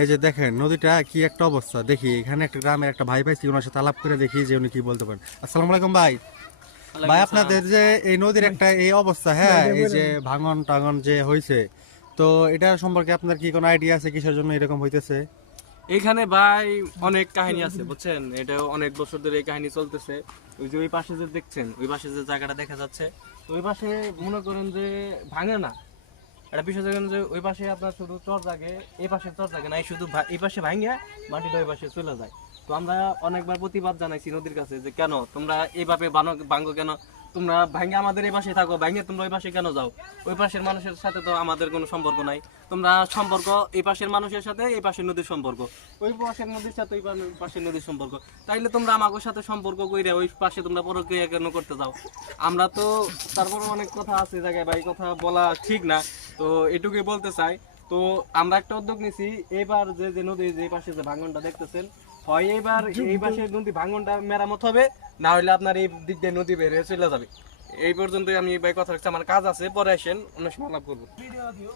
এই যে দেখেন নদীটা কি একটা অবস্থা, দেখি এখানে একটা গ্রামের একটা ভাই পাইছি, ওনার সাথে আলাপ করে দেখি যে উনি কি বলতে পারেন। আসসালামু আলাইকুম ভাই। ভাই আপনাদের যে এই নদীর একটা এই অবস্থা, হ্যাঁ, এই যে ভাঙন টাঙন যে হয়েছে, তো এটা সম্পর্কে আপনার কি কোনো আইডিয়া আছে কিসের জন্য এরকম হইতেছে? এখানে ভাই অনেক কাহিনী আছে বুঝছেন, এটা অনেক বছর ধরে এই কাহিনী চলতেছে। ওই যে ওই পাশে যে দেখছেন, ওই পাশে যে জায়গাটা দেখা যাচ্ছে, তো ওই পাশে মনে করেন যে ভাঙে না। একটা বিষয় দেখেন যে ওই পাশে আপনার শুধু চর জাগে, এই পাশে চর জাগে না, এই শুধু এই পাশে ভাঙিয়া মাটিটা ওই পাশে চলে যায়। তো আমরা অনেকবার প্রতিবাদ জানাইছি নদীর কাছে যে কেন তোমরা এইভাবে ভাঙো, কেন তোমরা ভাঙে আমাদের এই পাশে থাকো, ভাঙে তোমরা ওই পাশে কেন যাও? ওই পাশের মানুষের সাথে তো আমাদের কোনো সম্পর্ক নাই। তোমরা সম্পর্ক এই পাশের মানুষের সাথে, এই পাশের নদীর সম্পর্ক, ওই পাশের নদীর সাথে ওই পাশের নদীর সম্পর্ক। তাইলে তোমরা আমাদের সাথে সম্পর্ক কইরা ওই পাশে তোমরা পরক্রিয়া কেন করতে যাও? আমরা তো তারপর অনেক কথা আছে জায়গায় ভাই, কথা বলা ঠিক না। তো এটুকুই বলতে চাই। তো আমরা একটা উদ্যোগ নিছি, এবার যে যে নদীর যে পাশে যে ভাঙনটা দেখতেছেন, হয় এবার এই পাশে নদী ভাঙনটা মেরামত হবে, না হলে আপনার এই দিক দিয়ে নদী বের হয়ে চলে যাবে। এই পর্যন্তই আমি ভাই কথা রাখছি, আমার কাজ আছে, পরে আসেন অন্য সময় আলাপ করবো।